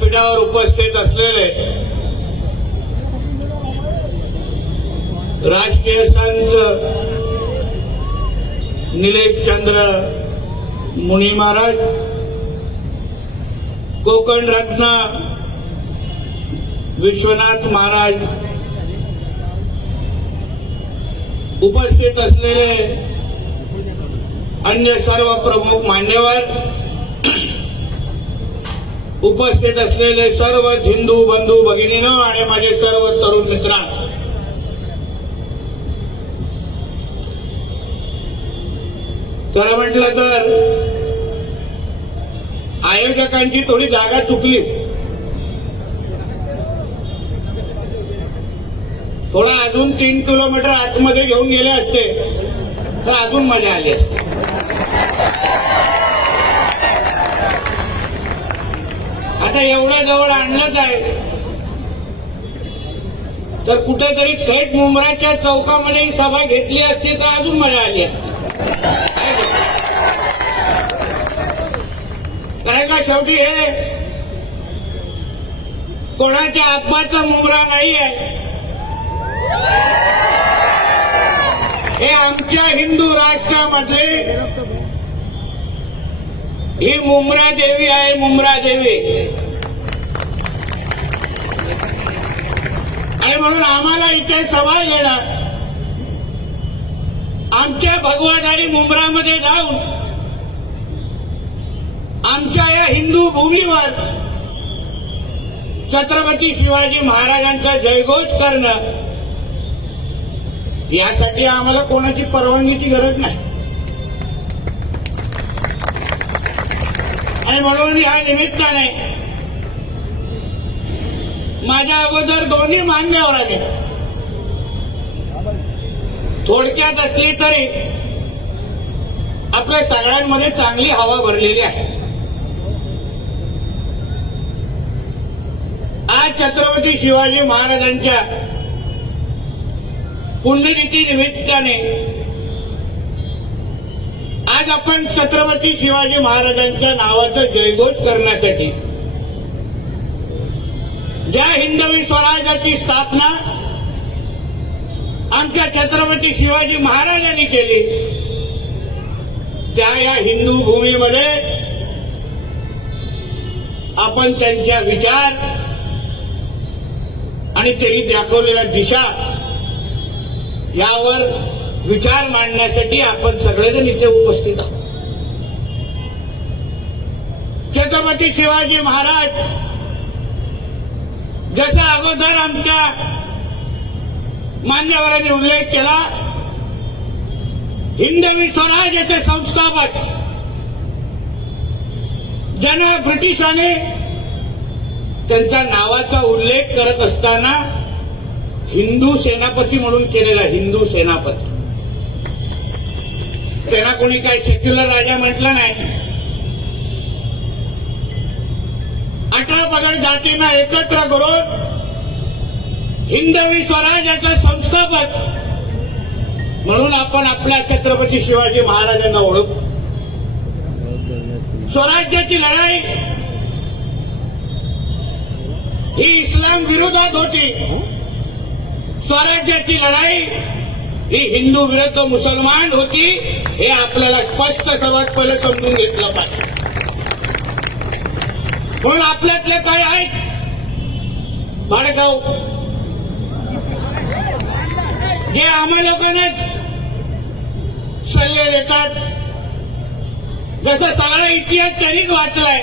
व्यासपीठावर उपस्थित असलेले राष्ट्रीय संत निलेशचंद्र मुनी महाराज, कोकण रत्न विश्वनाथ महाराज, उपस्थित असलेले अन्य सर्व प्रमुख मान्यवर, उपस्थित असलेले सर्व हिंदू बंधू भगिनींनो आणि माझे सर्व तरुण मित्रांनो, खरं म्हटलं तर आयोजकांची थोडी जागा चुकली. थोडा अजून 3 किलोमीटर आतमध्ये घेऊन गेले असते तर अजून मजा आली असते. आता एवढ्या जवळ आणलंच आहे तर कुठेतरी थेट मुंब्राच्या चौकामध्ये ही सभा घेतली असती तर अजून मजा आली असती. काय का शेवटी हे कोणाच्या आत्माचा मुंब्रा नाही आहे, हे आमच्या हिंदू राष्ट्रामध्ये ही मुंब्रा देवी आहे. मुंब्रा देवी, आणि म्हणून आम्हाला इथे सभा घेणार, आमच्या भगवादारी मुंब्रामध्ये जाऊन आमच्या या हिंदू भूमीवर छत्रपती शिवाजी महाराजांचा जयघोष करणं, यासाठी आम्हाला कोणाची परवानगीची गरज नाही. आणि म्हणून या निमित्ताने माझ्या अगोदर दोन्ही मान्यवरांनी थोडक्यात असली तरी आपल्या सगळ्यांमध्ये चांगली हवा भरलेली आहे. आज छत्रपती शिवाजी महाराजांच्या पुण्यतिथी निमित्ताने आज आपण छत्रपती शिवाजी महाराजांच्या नावाचा जयघोष करण्यासाठी ज्या हिंदवी स्वराज्याची स्थापना आमच्या छत्रपती शिवाजी महाराजांनी केली, त्या या हिंदू भूमीमध्ये आपण त्यांच्या विचार आणि त्यांनी दाखवलेल्या दिशा यावर विचार मांडण्यासाठी आपण सगळेजण इथे उपस्थित आहोत. छत्रपती शिवाजी महाराज जसा अगोदर आमच्या मान्यवरांनी उल्लेख केला, हिंदवी स्वराज्याचे संस्थापक, ज्यांना ब्रिटिशांनी त्यांच्या नावाचा उल्लेख करत असताना हिंदू सेनापती म्हणून केलेला. हिंदू सेनापती, त्यांना कोणी काही सेक्युलर राजा म्हटलं नाही. 18 पगड जातींना एकत्र करून हिंदवी स्वराज्याचे संस्थापक म्हणून आपण आपल्या छत्रपती शिवाजी महाराजांना ओळखतो. स्वराज्याची लढाई ही इस्लाम विरोधात होती, स्वराज्याची लढाई ही हिंदू विरुद्ध मुसलमान होती. हे आपल्याला स्पष्ट सर्वात पहिले समजून घेतलं पाहिजे. म्हणून आपल्यातले काय आहेत भाडगाव, जे आम्हा लोकांना सल्ले देतात, जसं सगळा इतिहास त्यांनीच वाचलाय.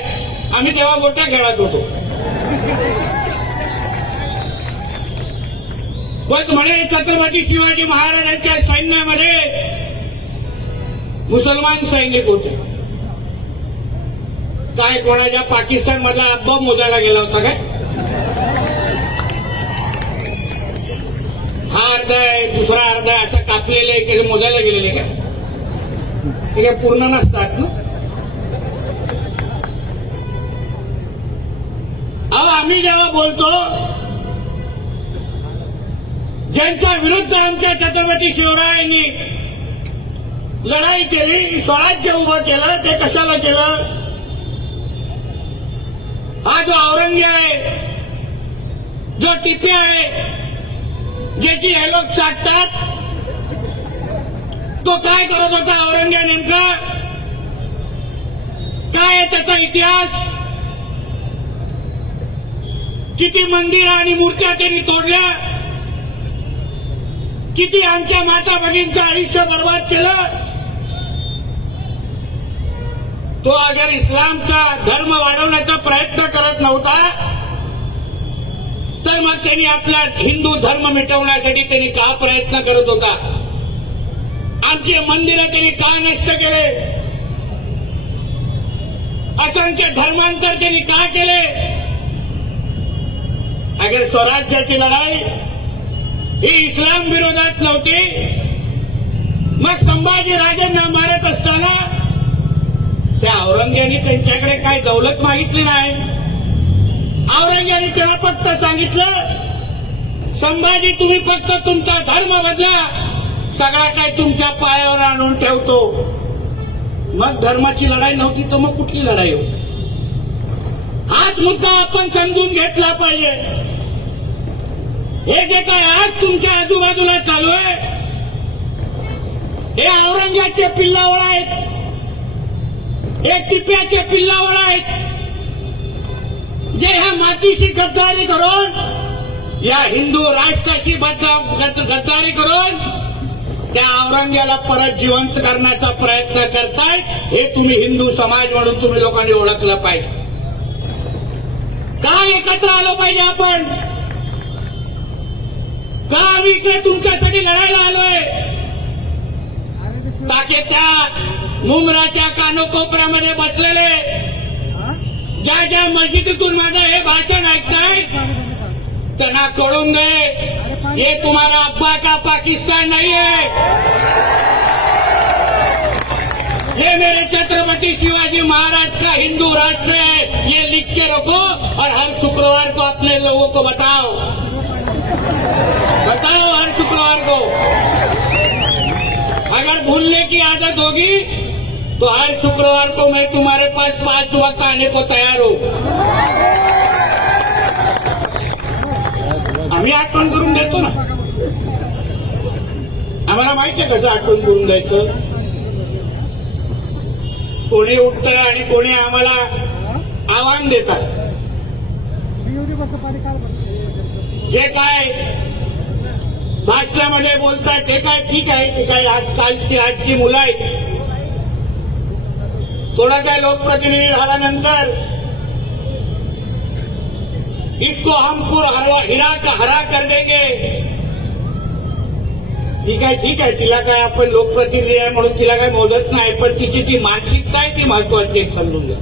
आम्ही तेव्हा गोट्या खेळत होतो. पण म्हणे छत्रपती शिवाजी महाराजांच्या सैन्यामध्ये मुसलमान सैनिक होते. काय कोणाच्या पाकिस्तान मधला अब्बा मोजायला गेला होता काय? हा अर्धा आहे, दुसरा अर्धा आहे, असं कापलेले इकडे मोजायला गेलेले काय? ते काय पूर्ण नसतात ना. अहो, आम्ही जेव्हा बोलतो ज्यांच्या विरुद्ध आमच्या छत्रपती शिवरायांनी लढाई केली, स्वराज्य उभं केलं, ते कशाला केलं? हा जो औरंगी आहे, जो टिपे आहे, ज्याची हे लोक चाटतात, तो काय करत होता औरंगी नेमका? काय आहे त्याचा इतिहास? किती मंदिरं आणि मूर्त्या त्यांनी तोडल्या, किती आमच्या माता भगिनींचं आयुष्य बर्बाद केलं. तो अगर इस्लामचा धर्म वाढवण्याचा प्रयत्न करत नव्हता तर मग त्यांनी आपला हिंदू धर्म मिटवण्यासाठी त्यांनी का प्रयत्न करत होता? आमचे मंदिरं त्यांनी का नष्ट केले? असंख्य धर्मांतर त्यांनी का केले? अगर स्वराज्याची लढाई ही इस्लाम विरोधात नव्हती, मग संभाजी राजांना मारत असताना त्या औरंग्याने त्यांच्याकडे काय दौलत मागितली नाही. औरंग्याने त्याला फक्त सांगितलं, संभाजी तुम्ही फक्त तुमचा धर्म बदला, सगळा काय तुमच्या पायावर आणून ठेवतो. मग धर्माची लढाई नव्हती तर मग कुठली लढाई होती? हाच मुद्दा आपण समजून घेतला पाहिजे. हे जे काय आज तुमच्या आजूबाजूला चालू आहे, हे औरंग्याचे पिल्लावळ आहेत, हे टिप्याचे पिल्लावळ आहेत, जे ह्या मातीशी गद्दारी करून, या हिंदू राष्ट्राशी गद्दारी करून त्या औरंग्याला परत जिवंत करण्याचा प्रयत्न करतायत. हे तुम्ही हिंदू समाज म्हणून तुम्ही लोकांनी ओळखलं पाहिजे. का एकत्र आलो पाहिजे आपण? का आम्ही इकडे तुमच्यासाठी लढायला आलोय? ताके त्या मुंबराच्या कानोकोपऱ्यामध्ये बसलेले, ज्या ज्या मस्जिदीतून माझं हे भाषण ऐकताय, त्यांना कळून दे, ये तुम्हारा अब्बा का पाकिस्तान नहीं है, ये मेरे छत्रपति शिवाजी महाराज का हिंदू राष्ट्र है. ये लिख के रखो और हर शुक्रवार को अपने लोगों को बताओ हर शुक्रवार को. अगर भूलने की आदत होगी तो हर शुक्रवार को मैं तुम्हारे पास 5 वक्त आने को तैयार हूं. आम्ही आठवण करून देतो ना, आम्हाला माहिती आहे कसं आठवण करून द्यायचं. कोणी उठतं आणि कोणी आम्हाला आव्हान देतात. जे काय भाषणामध्ये बोलतात ते काय ठीक आहे, ते काय आजची मुलं आहेत. थोडा काय लोकप्रतिनिधी झाल्यानंतर इसको हम हरा कर देंगे. ठीक आहे, तिला काय आपण लोकप्रतिनिधी आहे म्हणून तिला काय मोदत नाही, पण तिची ती मानसिकता आहे ती महत्वाची एक समजून घ्या.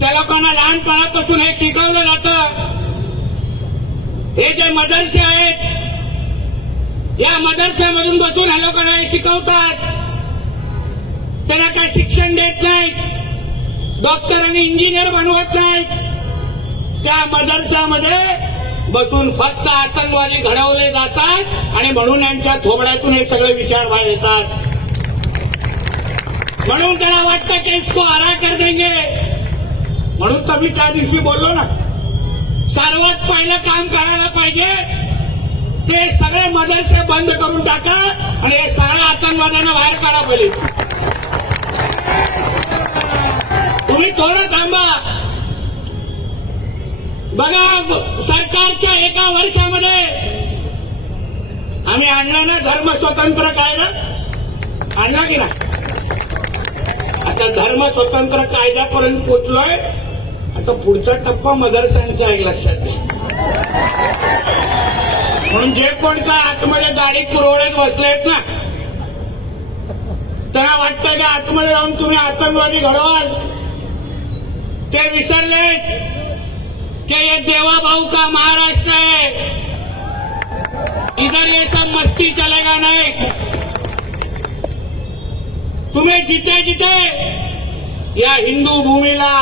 त्या लोकांना लहानपणापासून हे शिकवलं जातं. हे जे मदरसे आहेत, या मदरशामधून बसून ह्या लोकांना हे शिकवतात. त्यांना काय शिक्षण देत नाहीत, डॉक्टर आणि इंजिनियर बनवत नाहीत. त्या मदरशामध्ये बसून फक्त आतंकवादी घडवले जातात आणि म्हणून यांच्या थोबड्यातून हे सगळे विचार बाहेर येतात. म्हणून त्यांना वाटतं की इसको हरा कर देंगे. म्हणून तर मी त्या दिवशी बोललो ना, सर्वात पहिलं काम करायला पाहिजे ते सगळे मदरसे बंद करून टाका आणि हे सगळ्या आतंकवाद्यांना बाहेर काढा. पहिले तुम्ही थोडं थांबा. बघा, सरकारच्या एका वर्षामध्ये आम्ही आणला ना धर्म स्वतंत्र कायदा, आणला की ना. आता धर्म स्वतंत्र कायद्यापर्यंत पोहोचलोय. आता पुढचा टप्पा मदरशांचा एक लक्षात घ्या. म्हणून जे कोण काय आतमध्ये दाढी कुरवळत बसलेत ना, त्यांना वाटतं की आतमध्ये जाऊन तुम्ही आतंकवादी घडवाल. ते विसरले कि ये देवा भाऊ का महाराष्ट्र है, इधर ये सब मस्ती चलेगा नहीं. तुम्ही जिथे जिथे या हिंदू भूमीला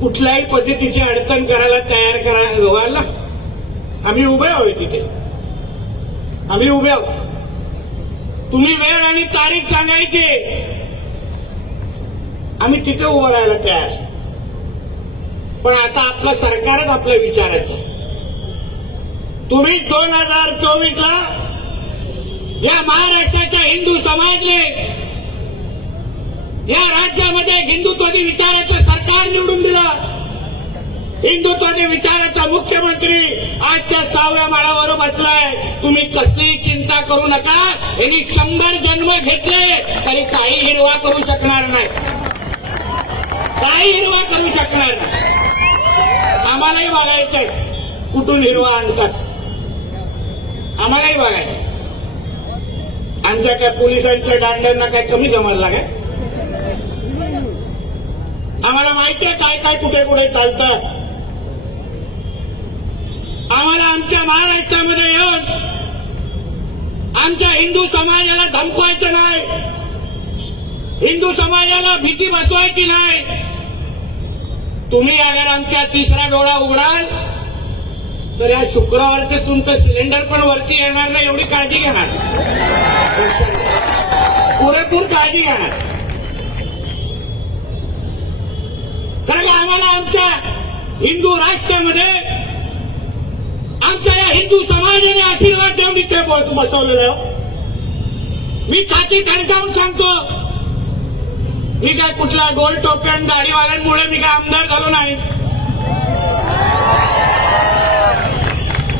कुठल्याही पद्धतीची अडचण करायला तयार व्हायला आम्ही उभे आहोत. तिथे आम्ही उभे आहोत. तुम्ही वेळ आणि तारीख सांगायची, आम्ही तिथे उभं राहायला तयार. पण आता आपलं सरकारच आपल्या विचाराचं. तुम्ही 2024ला या महाराष्ट्राच्या हिंदू समाजने या राज्यामध्ये हिंदुत्वादी विचाराचं सरकार निवडून दिलं. हिंदुत्वादी विचाराचा मुख्यमंत्री आजच्या 6व्या माळावर बसलाय. तुम्ही कसलीही चिंता करू नका. यांनी 100 जन्म घेतले तरी काही हिरवा करू शकणार नाही. काही हिरवा करू शकणार नाही. आम्हालाही बघायचंय कुठून हिरवा आणतात. आम्हालाही बघायचं. आमच्या काय पोलिसांच्या दांड्यांना काय कमी जमवला काय? आम्हाला माहितीये काय काय कुठे कुठे चालतं. आम्हाला आमच्या महाराष्ट्रामध्ये येऊन आमच्या हिंदू समाजाला धमकवायचं नाही. हिंदू समाजाला भीती बसवायची नाही. तुम्ही अगर आमच्या तिसरा डोळा उघडाल तर या शुक्रवारचे तुमचं सिलेंडर पण वरती येणार नाही एवढी काळजी घेणार. पुरेपूर काळजी घेणार. कारण आम्हाला आमच्या हिंदू राष्ट्रामध्ये आमच्या या हिंदू समाजाने आशीर्वाद देऊन इथे बसवलेलं. मी छाती ठणकावून सांगतो, मी काय कुठल्या गोल टोप्यान गाडीवाल्यांमुळे मी काय आमदार झालो नाही.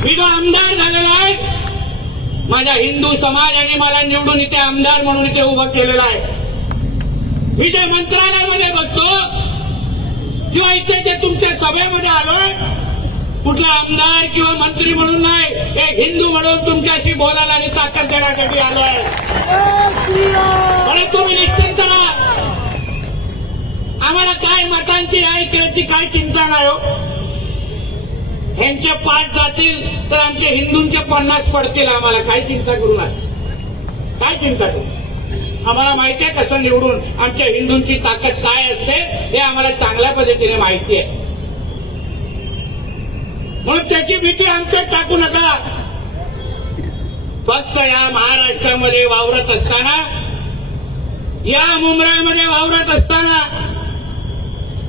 मी जो आमदार झालेला आहे माझ्या हिंदू समाजाने मला निवडून इथे आमदार म्हणून इथे उभं केलेलं आहे. मी जे मंत्रालयामध्ये बसतो किंवा इथे जे तुमच्या सभेमध्ये आलोय कुठला आमदार किंवा मंत्री म्हणून नाही, एक हिंदू म्हणून तुमच्याशी बोलायला आणि ताकद देण्यासाठी आलोय. म्हणून तुम्ही निश्चित करा. आम्हाला काय मतांची ऐकण्याची काय चिंता नाही हो. ह्यांचे 5 जातील तर आमचे हिंदूंचे 50 पडतील. आम्हाला काय चिंता करू नका. काय चिंता करू. आम्हाला माहिती आहे कसं निवडून आमच्या हिंदूंची ताकद काय असते हे आम्हाला चांगल्या पद्धतीने माहिती आहे. म्हणून त्याची भीती आमच्यात टाकू नका. फक्त या महाराष्ट्रामध्ये वावरत असताना, या मुंबईमध्ये वावरत असताना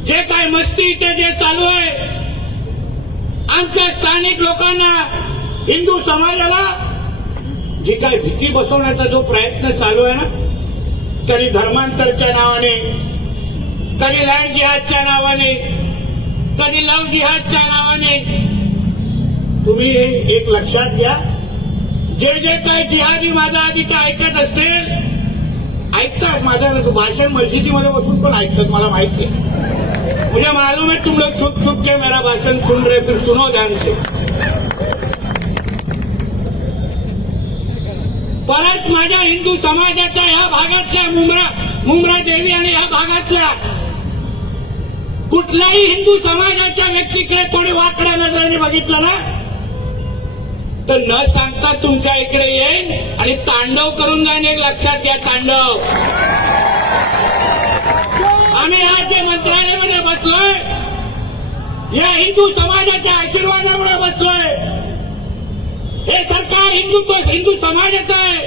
जे काय मस्ती इथे जे चालू आहे, आमच्या स्थानिक लोकांना, हिंदू समाजाला जी काय भीती बसवण्याचा जो प्रयत्न चालू आहे ना, कधी धर्मांतरच्या नावाने, कधी लँड जिहादच्या नावाने, कधी लव जिहादच्या नावाने, तुम्ही एक लक्षात घ्या. जे जे काय जिहादी माझा आधी काय ऐकत असतील, ऐकतात. माझं भाषण मस्जिदीमध्ये बसून पण ऐकतात. मला माहिती आहे. मुझे मालूम है तुम लोग छुप छुप के मेरा भाषण सुन रहे, फिर सुनो ध्यान से. परत माझ्या हिंदू समाजाच्या ह्या भागातल्या मुंब्रा देवी आणि ह्या भागातल्या कुठल्याही हिंदू समाजाच्या व्यक्तीकडे कोणी वाकड्या नजरेने बघितलं ना तर न सांगता तुमच्या इकडे येईन आणि तांडव करून जाईन. एक लक्षात घ्या, तांडव. आम्ही आज जे मंत्रालयामध्ये बसलोय या हिंदू समाजाच्या आशीर्वादामुळे बसलोय. हे सरकार हिंदू समाजाचं आहे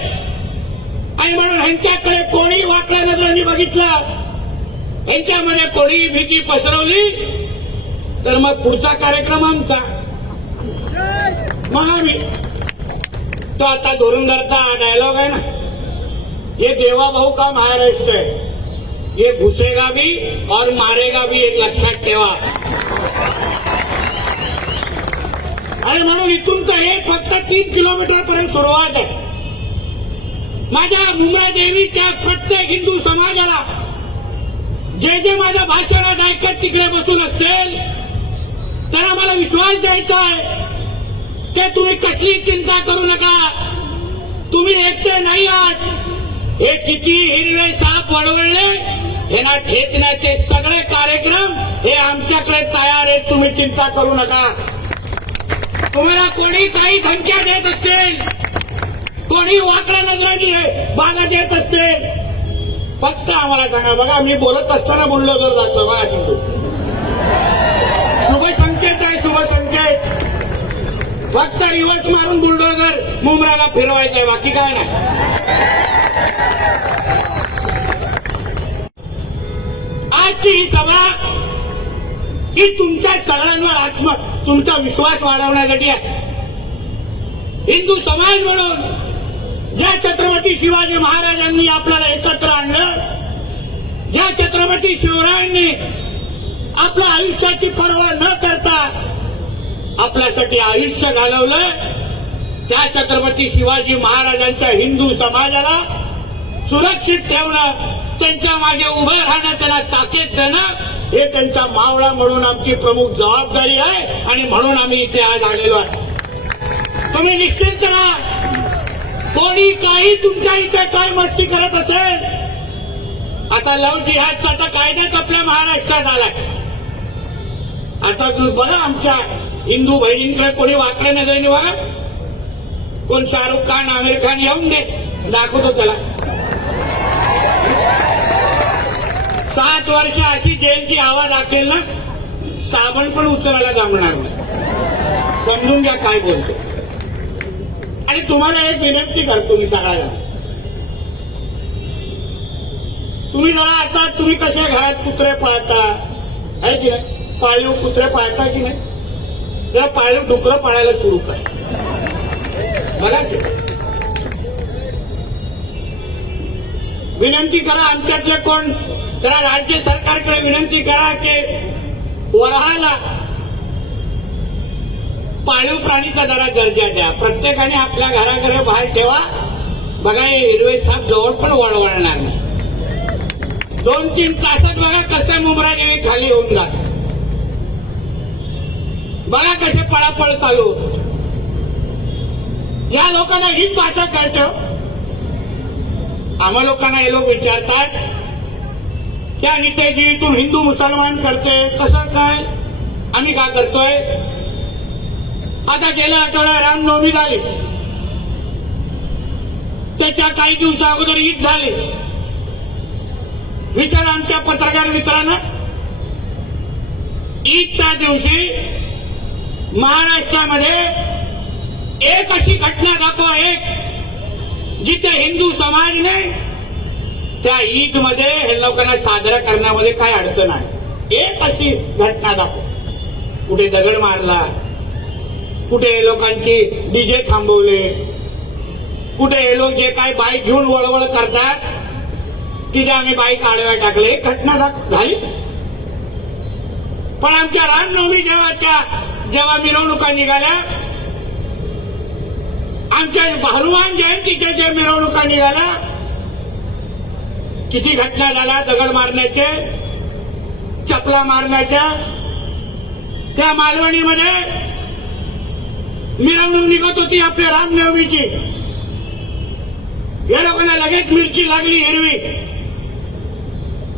आणि म्हणून ह्यांच्याकडे कोणी वाकड्या नजरांनी बघितलं, ह्यांच्यामध्ये कोणी भीती पसरवली तर मग पुढचा कार्यक्रम आमचा. महावी तो आता धुरंधरचा डायलॉग आहे ना, ये देवा भाऊ का महाराष्ट्र है, ये घुसेगा भी और मारेगा भी, एक लक्षात ठेवा. आणि म्हणून इथून तर हे फक्त 3 किलोमीटर पर्यंत सुरुवात आहे. माझ्या मुंब्रा देवीच्या प्रत्येक हिंदू समाजाला जे जे माझ्या भाषणात ऐकत तिकडे बसून असतील त्यांना मला विश्वास द्यायचा आहे ते तुम्ही कसली चिंता करू नका. तुम्ही एकटे नाही आहात. हे किती हिरवे साप वळवळले ह्यांना ठेचण्याचे सगळे कार्यक्रम हे आमच्याकडे तयार आहेत. तुम्ही चिंता करू नका. तुम्हाला कोणी काही धमक्या देत असतील, कोणी वाकड्या नजरांनी बागा देत असतील, फक्त आम्हाला सांगा. बघा मी बोलत असताना बुलडोझर जातो बघा. तिथून शुभ संकेत आहे, शुभ संकेत. फक्त रिवर्स मारून बुलडोझर मुंब्राला फिरवायचं आहे, बाकी काय नाही. आजची ही सभा की तुमच्या सगळ्यांवर तुमचा विश्वास वाढवण्यासाठी आहे. हिंदू समाज म्हणून ज्या छत्रपती शिवाजी महाराजांनी आपल्याला एकत्र आणलं, ज्या छत्रपती शिवरायांनी आपल्या आयुष्याची पर्वा न करता आपल्यासाठी आयुष्य घालवलं, त्या छत्रपती शिवाजी महाराजांच्या हिंदू समाजाला सुरक्षित ठेवणं, त्यांच्या मागे उभं राहणं, त्यांना ताकद देणं, हे त्यांचा मावळा म्हणून आमची प्रमुख जबाबदारी आहे. आणि म्हणून आम्ही इथे आज आलेलो आहे. तुम्ही निश्चित राहा, कोणी काही तुमच्या इथे काय मस्ती करत असेल, आता लव जिहादचा तर कायदाच आपल्या महाराष्ट्रात आलाय. आता बघा आमच्या हिंदू बहिणींकडे कोणी वाकडे नजरेने बघा. कोण शाहरुख खान आमिर खान येऊन दे, दाखवतो त्याला. 7 वर्ष अशी जेलची हवा दाखवेल ना, साबण पण उचलायला जमणार नाही. समजून घ्या काय बोलतो. आणि तुम्हाला एक विनंती करतो मी सगळ्यांना, तुम्ही जरा आता तुम्ही कसे घरात कुत्रे पाळता आहे की नाही, पाळीव कुत्रे पाळता की नाही, जरा पाळीव डुकरं पाळायला सुरू करा. बघा की विनंती करा, आमच्यातले कोण जरा राज्य सरकारकडे विनंती करा की वऱ्हाला पाळीव प्राणीचा जरा दर्जा द्या. प्रत्येकाने आपल्या घराघरे बाहेर ठेवा. बघा हे हिरवे साप जवळ पण वळवळणार नाही. 2-3 तासात बघा कसे मुंबरादेवी खाली होऊन जात. बघा कसे पळापळ चालू होत. या लोकांना हीच भाषा कळते. आम्हा लोकांना हे लोक विचारतात त्या नितेजी तू हिंदू मुसलमान करते कसं काय, आम्ही का करतोय. आता गेल्या आठवड्यात रामनवमी झाली, त्याच्या काही दिवसा अगोदर ईद झाली. विचार आमच्या पत्रकार मित्रांना, ईदच्या दिवशी महाराष्ट्रामध्ये एक अशी घटना दाखवा, एक जिथे हिंदू समाजने त्या ईदमध्ये हे लोकांना साजरा करण्यामध्ये काय अडचण आहे. एक अशी घटना दाखवा. कुठे दगड मारला, कुठे लोकांची डीजे थांबवले, कुठे हे लोक जे काय बाईक घेऊन वळवळ करतात तिथे आम्ही बाईक आडव्या टाकले, एक घटना झाली. पण आमच्या रामनवमी जेव्हा मिरवणुका निघाल्या, आमच्या हनुमान जयंतीच्या ज्या मिरवणुका निघाल्या, किती घटना झाल्या दगड मारण्याचे, चपला मारण्याच्या. त्या मालवणीमध्ये मिरवणूक निघत होती आपल्या रामनवमीची. या लोकांना लगेच मिरची लागली हिरवी.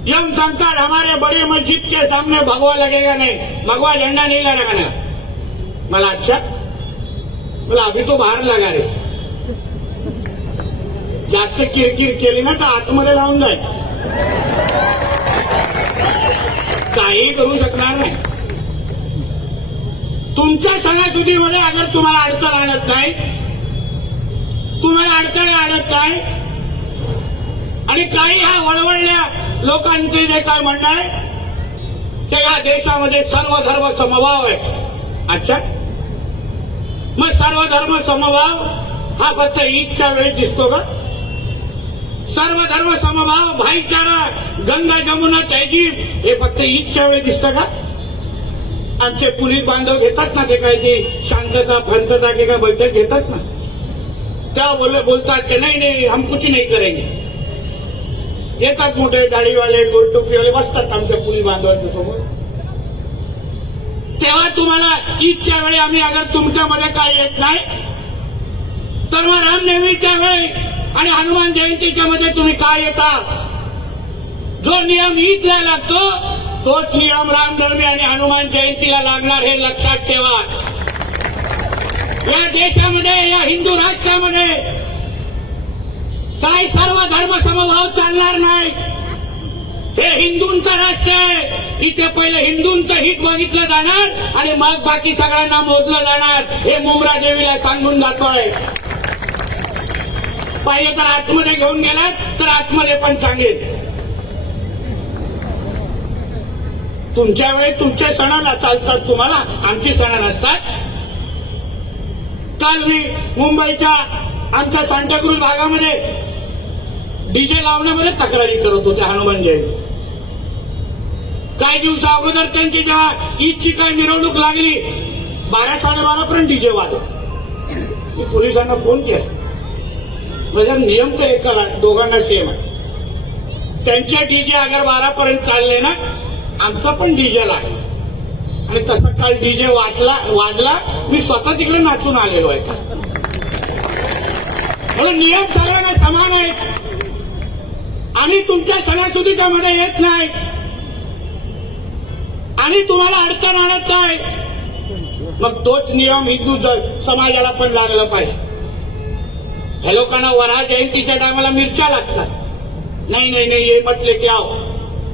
येऊन सांगतात हमारे बड़े मस्जिद के सामने भगवा लगेगा नहीं, भगवा झंडा नहीं लगाना. मला अच्छा, मला अभी तो बाहेर लगा रे. जास्त किरकिर केली ना तर आतमध्ये लावून जाईल, काही करू शकणार नाही. तुमच्या सणासुदीमध्ये अगर तुम्हाला अडचण आणत नाही, तुम्हाला अडचण आणत नाही आणि काही ह्या वळवळल्या लोकांचे जे काय म्हणणं आहे ते या देशामध्ये सर्व धर्म समभाव आहे. अच्छा, मग सर्व धर्म समभाव हा फक्त ईदच्या वेळी दिसतो का. सर्व धर्म समभाव, भाईचारा, गंगा जमुना तहजीब हे फक्त ईदच्या वेळी दिसतं का. आमचे पोलीस बांधव घेतात ना ते काय ते शांतता फंतता के काय बैठक घेतात ना, त्या बोलतात की नाही नाही हम कुछ नहीं करेंगे. येतात मोठे दाढीवाले गोलटोपीवाले बसतात आमच्या पोलीस बांधवांच्या समोर. तेव्हा तुम्हाला ईदच्या वेळी आम्ही अगर तुमच्यामध्ये काय येत नाही तर मग रामनवमीच्या वेळी आणि हनुमान जयंतीच्या मध्ये तुम्ही काय येता. जो नियम ईदला लागतो तोच नियम रामनवमी आणि हनुमान जयंतीला लागणार, हे लक्षात ठेवा. या देशामध्ये, या हिंदू राष्ट्रामध्ये काही सर्व धर्म समभाव चालणार नाही. हे हिंदूंचं राष्ट्र आहे. इथे पहिले हिंदूंचं हित बघितलं जाणार आणि मग बाकी सगळ्यांना मोजलं जाणार. हे मुंब्रा देवीला सांगून जातोय. पाहिजे तर आतमध्ये घेऊन गेलात तर आतमध्ये पण सांगेल. तुमच्या वेळी तुमच्या सणाला चालतात, तुम्हाला आमची सण नसतात. काल मी मुंबईच्या आमच्या सांताक्रूज भागामध्ये डीजे लावण्यामध्ये तक्रारी करत होते हनुमान जयंती. काही दिवसा अगोदर त्यांची जेव्हा ईदची काय मिरवणूक लागली 12-12:30 पर्यंत डीजे वाजव. मी पोलिसांना फोन केला. म्हणजे नियम तर एकाला दोघांना सेम आहे. त्यांचे डीजे अगर 12 पर्यंत चालले ना, आमचा पण डीजे लागला. आणि तसं काल डीजे वाजला. मी स्वतः तिकडे नाचून आलेलो आहे. म्हणून नियम सगळ्यांना समान आहेत. आणि तुमच्या सणासुदी त्यामध्ये येत नाही आणि तुम्हाला अडचण आणत नाही. मग तोच नियम हिंदू समाजाला पण लागला पाहिजे. ह्या लोकांना वराह जयंतीच्या टायमाला मिरच्या लागतात. नहीं नहीं नहीं, ये मत लेके आओ,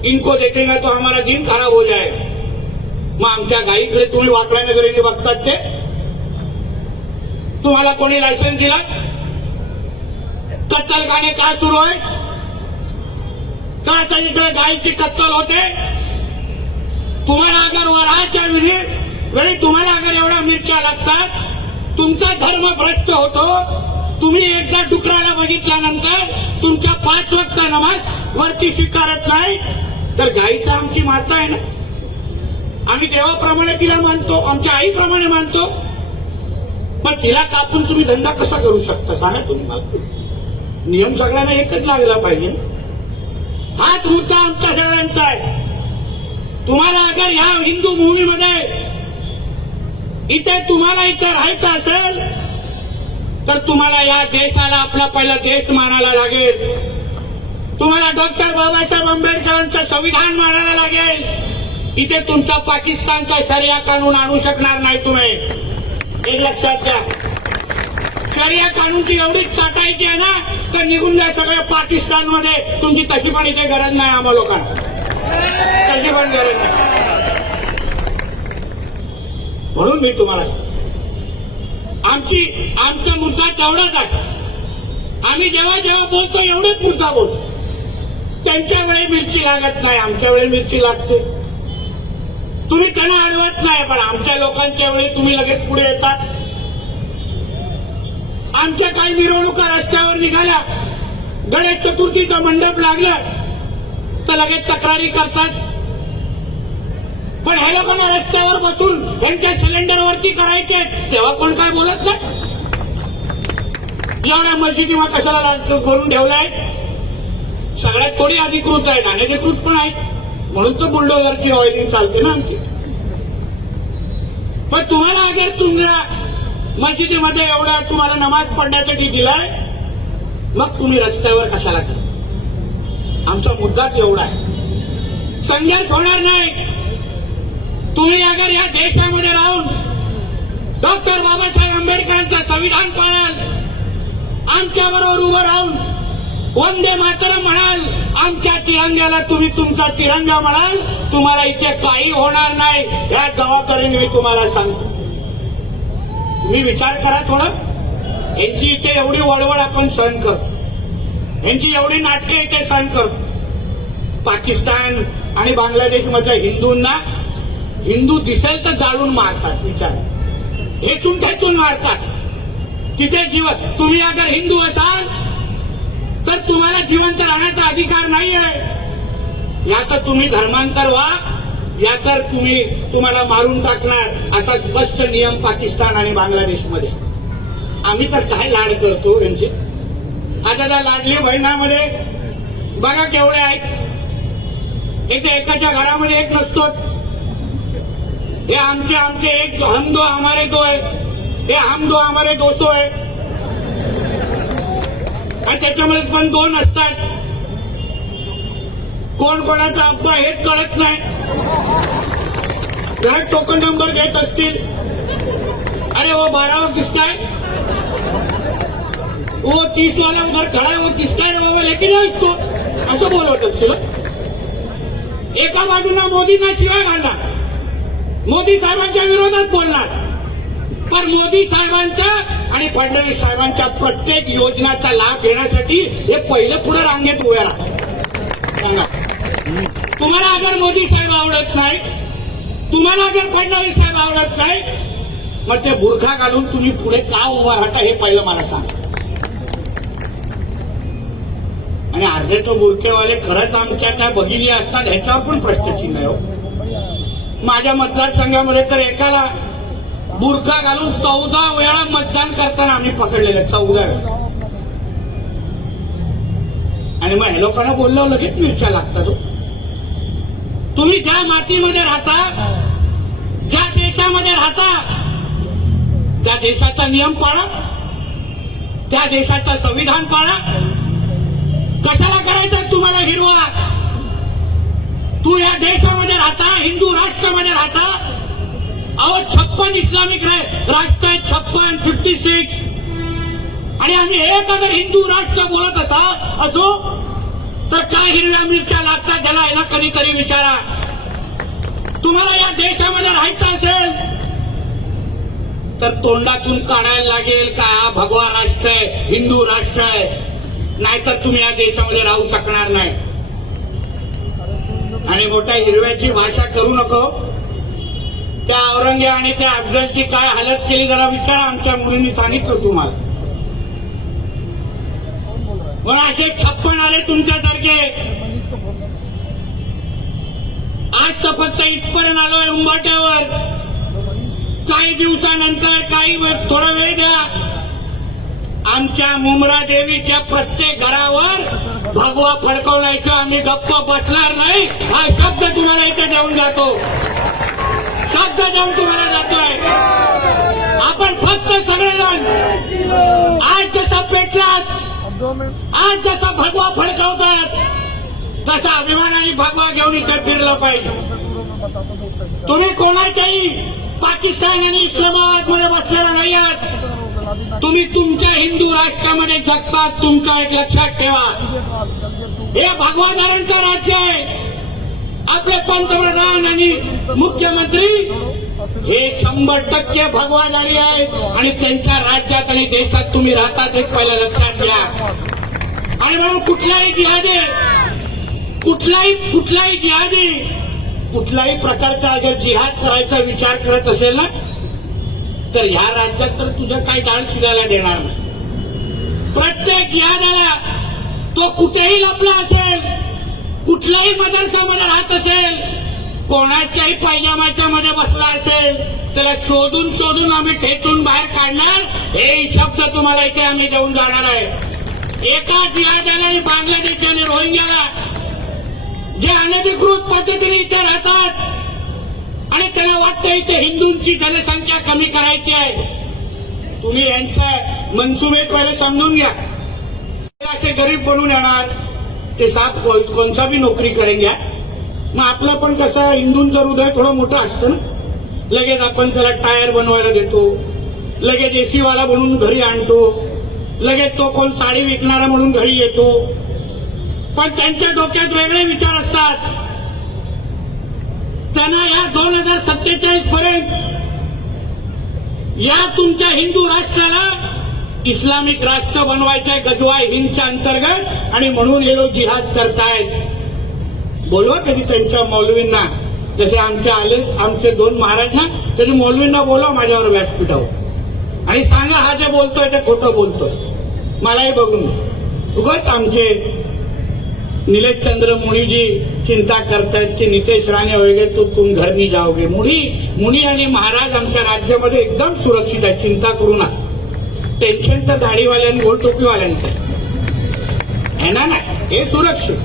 इनको देखेगा तो हमारा दिन खराब हो जाएगा. मग आमच्या गाईकडे तुम्ही वाकड्या नगरीने बघतात ते तुम्हाला कोणी लायसन्स दिला? कत्तलखाने का सुरू आहे? का सगळीकडे गायीची कत्तल होते? तुम्हाला अगर वराच्या वेळी तुम्हाला अगर एवढ्या मिरच्या लागतात, तुमचा धर्म भ्रष्ट होतो. तुम्ही एकदा डुकराला बघितल्यानंतर तुमच्या 5 वक्त नमाज वरती स्वीकारत नाही, तर गायीचा आमची माता आहे ना. आम्ही देवाप्रमाणे तिला मानतो, आमच्या आईप्रमाणे मानतो. पण तिला कापून तुम्ही धंदा कसा करू शकता सांगा तुम्ही मला. नियम सगळ्यांना एकच लागला पाहिजे. हाच मुद्दा आमच्या सगळ्यांचा आहे. तुम्हाला अगर ह्या हिंदू भूमीमध्ये इथे तुम्हाला इथे राहायचं असेल तर तुम्हाला या देशाला आपला पहिला देश मानायला लागेल. तुम्हाला डॉक्टर बाबासाहेब आंबेडकरांचं संविधान मानायला लागेल. इथे तुमचा पाकिस्तानचा शरिया कानून आणू शकणार नाही तुम्ही. हे लक्षात घ्या. शरिया कानूनची एवढीच चाटायची आहे ना, तर निघून द्या सगळ्या पाकिस्तानमध्ये. तुमची तशी पण इथे गरज नाही आम्हा लोकांना. तशी पण गरज नाही. म्हणून मी तुम्हाला आमचा मुद्दा तेवढाच आहे. आम्ही जेव्हा जेव्हा बोलतो एवढाच मुद्दा बोलतो. त्यांच्या वेळी मिरची लागत नाही, आमच्या वेळी मिरची लागते. तुम्ही त्यांना अडवत नाही, पण आमच्या लोकांच्या वेळी तुम्ही लगेच पुढे येतात. आमच्या काही मिरवणुका रस्त्यावर निघाल्या, गणेश चतुर्थीचं मंडप लागलं तर लगेच तक्रारी करतात. पण ह्या लोकांना रस्त्यावर बसून त्यांच्या सिलेंडरवरती करायचे तेव्हा कोण काय बोलत नाही. एवढ्या मस्जिदीमा कशाला भरून ठेवलाय? सगळ्यात थोडी अधिकृत आहेत, अनधिकृत पण आहेत. म्हणून तर बुलडोझरची ऑइलिंग चालते ना आमची. पण तुम्हाला अगर तुमच्या मस्जिदीमध्ये एवढा तुम्हाला नमाज पडण्यासाठी दिलाय, मग तुम्ही रस्त्यावर कशाला करा? आमचा मुद्दाच एवढा आहे. संघर्ष होणार नाही. तुम्ही अगर या देशामध्ये राहून डॉक्टर बाबासाहेब आंबेडकरांचं संविधान पाळाल, आमच्याबरोबर उभं राहून वंदे मातरम म्हणाल, आमच्या तिरंग्याला तुम्ही तुमचा तिरंगा म्हणाल, तुम्हाला इथे काही होणार नाही. या जबाबदारीने मी तुम्हाला सांगतो. तुम्ही विचार करा थोडं. यांची इथे एवढी वळवळ आपण सहन करतो, यांची एवढी नाटके इथे सहन करतो. पाकिस्तान आणि बांगलादेशमधल्या हिंदूंना हिंदू दिसेल तर जाळून मारतात. विचार ठेचून ठेचून मारतात. तिथे तुम्ही अगर हिंदू असाल तर तुम्हाला जिवंत राहण्याचा अधिकार नाही आहे. या तर तुम्ही धर्मांतर व्हा, या तर तुम्हाला मारून टाकणार, असा स्पष्ट नियम पाकिस्तान आणि बांगलादेशमध्ये. आम्ही तर काय लाड करतो यांचे. आता त्या लाडली बहिणामध्ये बघा केवढे आहेत. इथे एकाच्या घरामध्ये एक नसतो. हे आमचे एक हम दो हमारे दो है, हे हम दो हमारे 200 है. आणि त्याच्यामध्ये पण 2 असतात. कोण कोणाचा अब्बा हेच कळत नाही. घरात टोकन नंबर घेत असतील. अरे वो 12 किसका है, वो 30 वाला उधर खड़ा है, वो किसका है बाबा लेके जाओ इसको, असं बोलवत असतील. एका बाजूला मोदींना शिवाय घालणार, मोदी साहेबांच्या विरोधात बोलणार. पण मोदी साहेबांच्या आणि फडणवीस साहेबांच्या प्रत्येक योजनाचा लाभ घेण्यासाठी हे पहिले पुढे रांगेत उभे राहतात. सांगा तुम्हाला अगर मोदी साहेब आवडत नाही, तुम्हाला अगर फडणवीस साहेब आवडत नाही, मग ते बुरखा घालून तुम्ही पुढे का उभा राहता हे पहिलं मला सांगा. आणि अर्धे तो बुरखेवाले खरंच आमच्या त्या भगिनी असतात ह्याच्यावर पण प्रश्नचिन्ह आहे. माझ्या मतदारसंघामध्ये तर एकाला बुरखा घालून 14 वेळा मतदान करताना आम्ही पकडलेलं, 14 वेळा. आणि मग हे लोकांना बोलल्यावर लगेच मिरच्या लागतात. तुम्ही ज्या मातीमध्ये राहता, ज्या देशामध्ये राहता, त्या देशाचा नियम पाळा, त्या देशाचं संविधान पाळा. कशाला करायचं तुम्हाला हिरवा? तू या देशामध्ये राहता, हिंदू राष्ट्रामध्ये राहता. अहो 56 इस्लामिक राष्ट्र आहेत, 56 आणि आम्ही एक अगर हिंदू राष्ट्र बोलत असो तर काय हिरव्या मिरच्या लागतात त्याला याला कधीतरी विचारा. तुम्हाला या देशामध्ये राहायचं असेल तर तोंडातून काढायला लागेल का हा भगवा राष्ट्र आहे, हिंदू राष्ट्र आहे, नाहीतर तुम्ही या देशामध्ये राहू शकणार नाही. आणि मोठ्या हिरव्याची भाषा करू नको. त्या औरंगजेब आणि त्या अफजलची काय हालत केली जरा विचारा. आमच्या मुलींनी सांगितलं तुम्हाला. पण असे 56 आले तुमच्यासारखे. आज तर फक्त इथपर्यंत आलोय उंबाट्यावर. काही दिवसानंतर काही थोडा वेळ द्या, आमच्या मुंब्रा देवीच्या प्रत्येक घरावर भगवा फडकवण्याचं आम्ही गप्प बसणार नाही. हा शब्द तुम्हाला इथे देऊन जातो, शब्द देऊन तुम्हाला जातोय. आपण फक्त सगळेजण आज जसा पेटलात, आज जसा भगवा फडकवतात तसा अभिमानाने भगवा घेऊन इथे फिरलं पाहिजे. तुम्ही कोणाच्याही पाकिस्तान आणि इस्लामाबाद मध्ये बसलेला नाही आहात. तुम्ही तुमच्या हिंदू राष्ट्रामध्ये जगतात. तुमचा एक लक्षात ठेवा, हे भगवादारांचं राज्य आहे. आपले पंतप्रधान आणि मुख्यमंत्री हे 100% भगवादारी आहेत आणि त्यांच्या राज्यात आणि देशात तुम्ही राहतात हे पहिल्या लक्षात घ्या. आणि म्हणून कुठलाही जिहादी कुठल्याही प्रकारचा अगर जिहाद करायचा विचार करत असेल ना तर ह्या राज्यात तर तुझं काही डाळ शिजायला देणार नाही. प्रत्येक जिहादाला तो कुठेही लपला असेल, कुठल्याही मदरसामध्ये राहत असेल, कोणाच्याही पायजामाच्या मध्ये बसला असेल, त्याला शोधून आम्ही ठेचून बाहेर काढणार. हे शब्द तुम्हाला इथे आम्ही देऊन जाणार आहे. एका जिहाद्याला आणि बांगलादेश आणि रोहिंग्याला जे अनधिकृत पद्धतीने इथे राहतात आणि त्यांना वाटतं इथे हिंदूंची जनसंख्या कमी करायची आहे. तुम्ही यांच्या मनसुबे पहिले समजून घ्या. असे गरीब बनून येणार ते साप कोणचा बी नोकरी करेन घ्या. मग आपलं पण कसं हिंदूंचं हृदय थोडं मोठं असतं ना. लगेच आपण त्याला टायर बनवायला देतो, लगेच एसीवाला म्हणून घरी आणतो, लगेच तो कोण साडी विकणारा म्हणून घरी येतो. पण त्यांच्या डोक्यात वेगळे विचार असतात. त्यांना या 2047 पर्यंत या तुमच्या हिंदू राष्ट्राला इस्लामिक राष्ट्र बनवायचंय गजवाय हिंदच्या अंतर्गत. आणि म्हणून हे लोक जिहाद करतायत. बोलवा कधी त्यांच्या मौलवींना, जसे आमचे 2 महाराज ना, तरी मौलवींना बोलवा माझ्यावर व्यासपीठावर आणि सांगा हा जे बोलतोय ते खोटं बोलतोय. मलाही बघून उगाच आमचे नीलेश चंद्र मुनी जी चिंता करतायत की नितेश राणे वगैरे तो तुम घर नहीं जाओगे. मुनी आणि महाराज आमच्या राज्यामध्ये एकदम सुरक्षित आहे. चिंता करू नका. टेन्शन तर दाढीवाल्यांनी गोल टोपीवाल्यांचं आहे ना. हे सुरक्षित.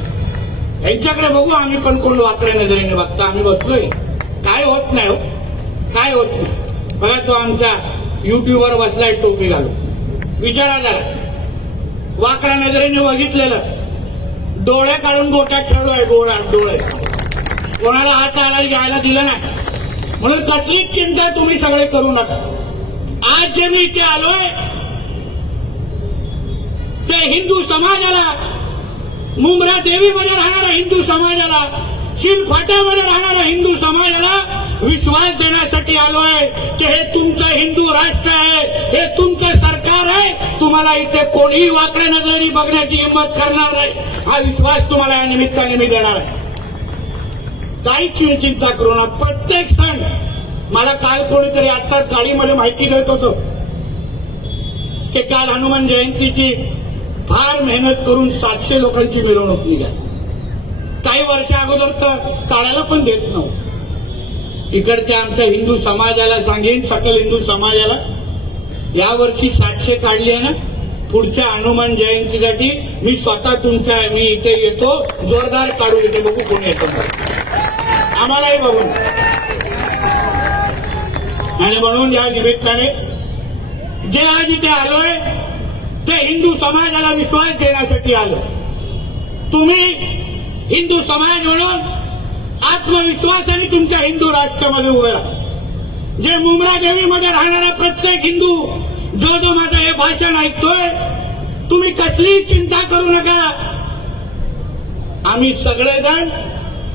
यांच्याकडे बघू आम्ही पण कोण वाकड्या नजरेने बघता. आम्ही बसलोय, काय होत नाही हो, काय होत नाही. बघा तो आमचा युट्यूबवर बसलाय टोपी घालून. विचारा जरा, वाकड्या नजरेने बघितलेलं, डोळे काढून गोट्या खेळलोय. डोळे कोणाला हात आला घ्यायला दिलं नाही. म्हणून कसलीच चिंता तुम्ही सगळे करू नका. आज जे मी इथे आलोय ते हिंदू समाजाला, मुंब्रा देवीमध्ये राहणाऱ्या हिंदू समाजाला, शिलफाट्यामध्ये राहणाऱ्या हिंदू समाजाला विश्वास देण्यासाठी आलोय की हे तुमचं हिंदू राष्ट्र आहे, हे तुमचं सरकार आहे. तुम्हाला इथे कोणीही वाकड्या नजरेने बघण्याची हिंमत करणार नाही. हा विश्वास तुम्हाला या निमित्ताने मी देणार आहे. काहीच चिंता करू नका. प्रत्येक सण मला काल कोणीतरी आता गाडीमध्ये माहिती देत होतं की काल हनुमान जयंतीची फार मेहनत करून 700 लोकांची मिरवणूक निघाली. काही वर्षा अगोदर तर काढायला पण देत नव्हतं. इकडच्या आमच्या हिंदू समाजाला सांगेन, सकल हिंदू समाजाला, यावर्षी 700 काढली आहे ना, पुढच्या हनुमान जयंतीसाठी मी स्वतः मी इथे येतो, जोरदार काढू इथे, बघू कोण येतं, आम्हालाही बघून. आणि म्हणून या निमित्ताने जे आज इथे आलोय ते हिंदू समाजाला विश्वास देण्यासाठी आलो. तुम्ही हिंदू समाज म्हणून आत्मविश्वासाने तुमच्या हिंदू राष्ट्रामध्ये उभे राहा. जे मुंब्रा देवीमध्ये राहणारा प्रत्येक हिंदू जो माझं हे भाषण ऐकतोय, तुम्ही कसलीही चिंता करू नका. आम्ही सगळेजण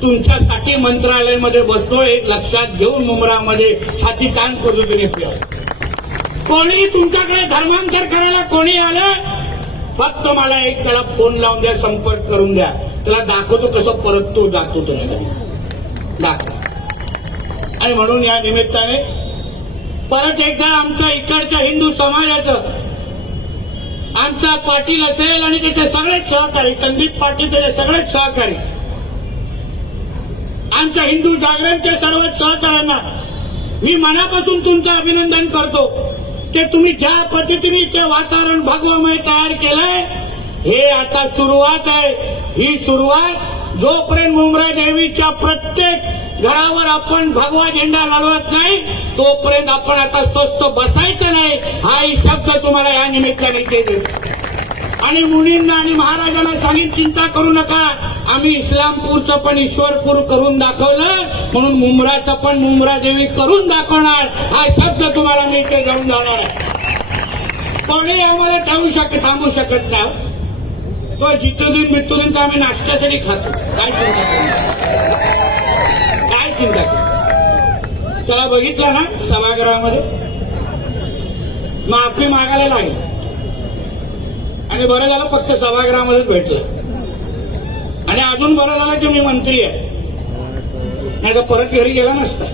तुमच्यासाठी मंत्रालयामध्ये बसतोय, एक लक्षात घेऊन मुंब्रामध्ये छाती ताण पद्धतीने फिरा. कोणी तुमच्याकडे धर्मांतर करायला कोणी आलं, फक्त मला एक त्याला फोन लावून द्या, संपर्क करून द्या, त्याला दाखवतो कसं परत तो जातो त्याला दाखव. आणि म्हणून या निमित्ताने परत एकदा आमच्या इकडच्या हिंदू समाजाचं, आमचा पाटील असेल आणि त्याचे सगळेच सहकारी, संदीप पाटील त्याचे सगळेच सहकारी, आमच्या हिंदू जागरणच्या सर्व सहकाऱ्यांना मी मनापासून तुमचं अभिनंदन करतो की तुम्ही ज्या पद्धतीने ते वातावरण भगवमय तयार केलंय, हे आता सुरुवात आहे. ही सुरुवात जोपर्यंत मुंब्रा देवीच्या प्रत्येक घरावर आपण भगवा झेंडा लढवत नाही, तोपर्यंत आपण आता स्वस्त बसायचं नाही, हाही शब्द तुम्हाला या निमित्ताने देतो. आणि मुनींना आणि महाराजांना सांगून चिंता करू नका, आम्ही इस्लामपूरचं पण ईश्वरपूर करून दाखवलं, म्हणून मुंब्राचं पण मुंब्रा देवी करून दाखवणार, हा शब्द तुम्हाला मी इथे जाऊन जाणार आहे. कोणी आम्हाला थांबू शकत नाही. तो जितून मितून तर आम्ही नाश्त्यासाठी खातो, काय चिंता करू, काय चिंता करू. त्याला बघितलं ना सभागृहामध्ये माफी मागायला लागली, आणि बरं झालं फक्त सभागृहामध्येच भेटलं. आणि अजून बरं झालं की मी मंत्री आहे, नाही तर परत घरी गेला नसता.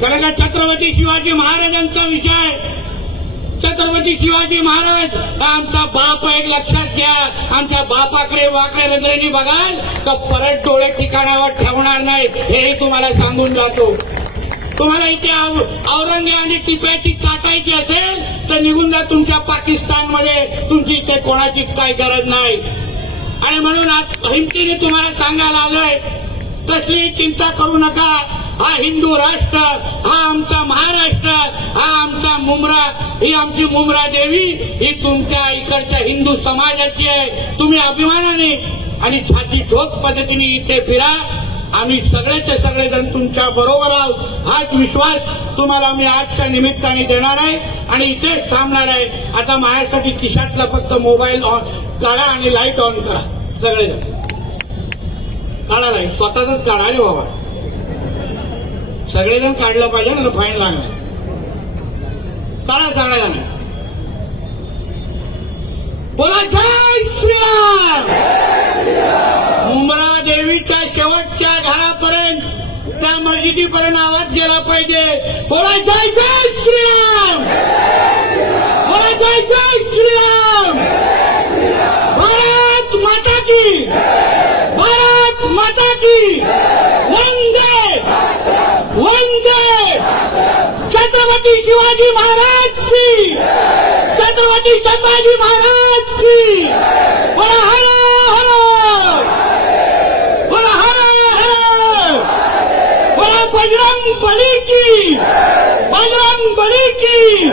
कारण का छत्रपती शिवाजी महाराजांचा विषय, छत्रपती शिवाजी महाराज आमचा बाप आहे, एक लक्षात घ्या. आमच्या बापाकडे वाकड्या नजरेने बघाल तर परत डोळे ठिकाणावर ठेवणार नाही, हेही तुम्हाला सांगून जातो. तुम्हाला इथे औरंगे आणि टिप्याची चाटायची असेल तर निघून जा तुमच्या पाकिस्तानमध्ये, तुमची इथे कोणाची काय गरज नाही. आणि म्हणून आज हिमतीने तुम्हाला सांगायला आलोय, कसली चिंता करू नका. हा हिंदू राष्ट्र, हा आमचा महाराष्ट्र, हा आमचा मुंब्रा, ही आमची मुंब्रा देवी, ही तुमच्या इकडच्या हिंदू समाजाची आहे. तुम्ही अभिमानाने आणि छाती ठोक पद्धतीने इथे फिरा. आम्ही सगळेचे सगळेजण तुमच्या बरोबर आहोत, हाच विश्वास तुम्हाला मी आजच्या निमित्ताने देणार आहे आणि इथेच थांबणार आहे. आता माझ्यासाठी खिशातला फक्त मोबाईल काढा आणि लाईट ऑन करा, सगळेजण काढा लाईट, स्वतःच काढा रे बाबा, सगळेजण काढलं पाहिजे ना, फाईन लागणार. काढा काढायला नाही. बोला जय श्रीराम. मुंब्रा देवीच्या शेवटच्या घरापर्यंत, त्या मस्जिदीपर्यंत आवाज गेला पाहिजे. बोला जय जय श्रीराम. बोला जय जय श्रीराम. भारत माता की, भारत माता की, वंदे वंदे. छत्रपती शिवाजी महाराज की, छत्रपती संभाजी महाराज की. बोला हर हर, बोला हर हर, बोला बजरंग बली की, बजरंग बली की.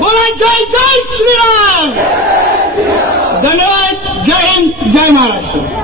बोला जय जय श्रीराम. धन्यवाद. जय हिंद, जय महाराष्ट्र.